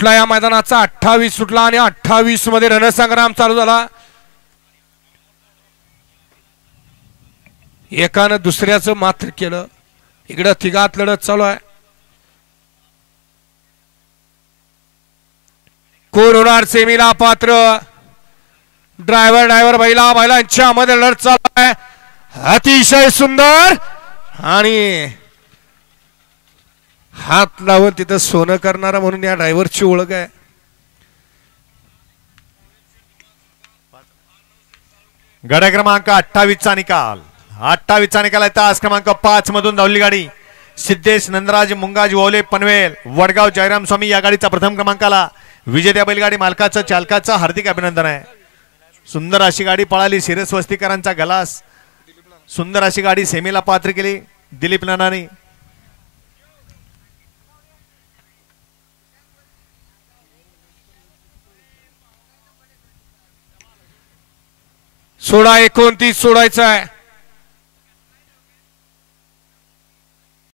सुटला या मैदानाचा 28 सुटला आणि 28 मध्ये रणसंग्राम चालू झाला। एकानं दुसऱ्याचं मात्र केलं। इकडे तिघात लढत चालू आहे। कोण होणार सेमीला पात्र? ड्रायव्हर बैलांच्या मध्ये लढत चालू आहे। अतिशय सुंदर आणि हात लावून तिथं सोनं करणारा म्हणून या ड्रायव्हरची ओळख आहे। गड क्रमांक 28 चा निकाल। 28 चा निकाल आहे। तास क्रमांक 5 मधून धावली गाडी सिद्धेश नंदराज मुंगाजी वोले पनवेल वडगाव जयराम स्वामी या गाडीचा प्रथम क्रमांकाला विजेत्या बैलगाडी मालकाचं चालकाचं हार्दिक अभिनंदन आहे। सुंदर अशी गाडी पळाली। शिरस्वस्तीकरांचा गलास सुंदर अशी गाडी सेमीला पात्र केली दिलीप नानानी। सोळा 29 सोडायचा आहे।